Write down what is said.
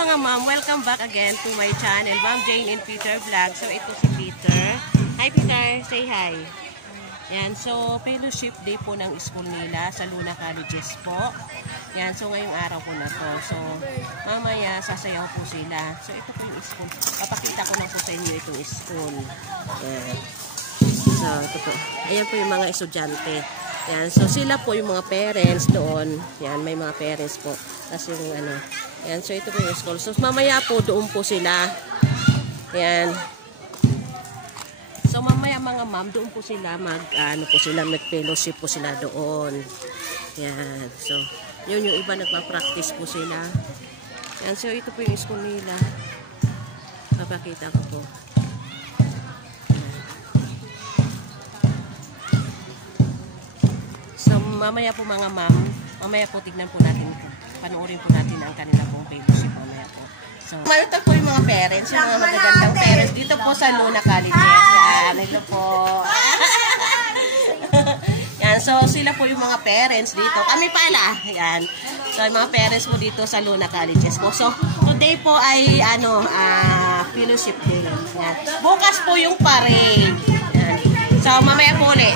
mga ma'am, welcome back again to my channel, Ma'am Jane and Peter Vlog. So ito si Peter. Hi Peter, say hi. Yan, so fellowship day po ng school nila sa Luna Colleges po. Yan, so ngayong araw po na to. So mamaya sasayaw po sila. So ito po yung school. Papakita ko lang po sa inyo itong school. Yan. So ito po. Ayan po yung mga estudyante. Yan, so sila po yung mga parents doon. Yan, may mga parents po. Tapos yung ano. Yan, so ito po yung school. So mamaya po doon po sila. Yan. So mamaya mga ma'am, doon po sila mag-fellowship po sila doon. Yan. So yun yung iba nagpa-practice po sila. Yan, so ito po yung school nila. Papakita ko po. So mamaya po mga ma'am, mamaya po tignan po natin, panoorin po natin ang kanila pong fellowship mamaya po. So, ito po yung mga parents, yung mga magagandang parents dito po sa Luna Colleges. Yan, ito po. Yan, so sila po yung mga parents dito. Kami pala, yan. So, yung mga parents po dito sa Luna Colleges po. So, today po ay, fellowship day. Yan. Bukas po yung parade. Yan. So, mamaya po ulit.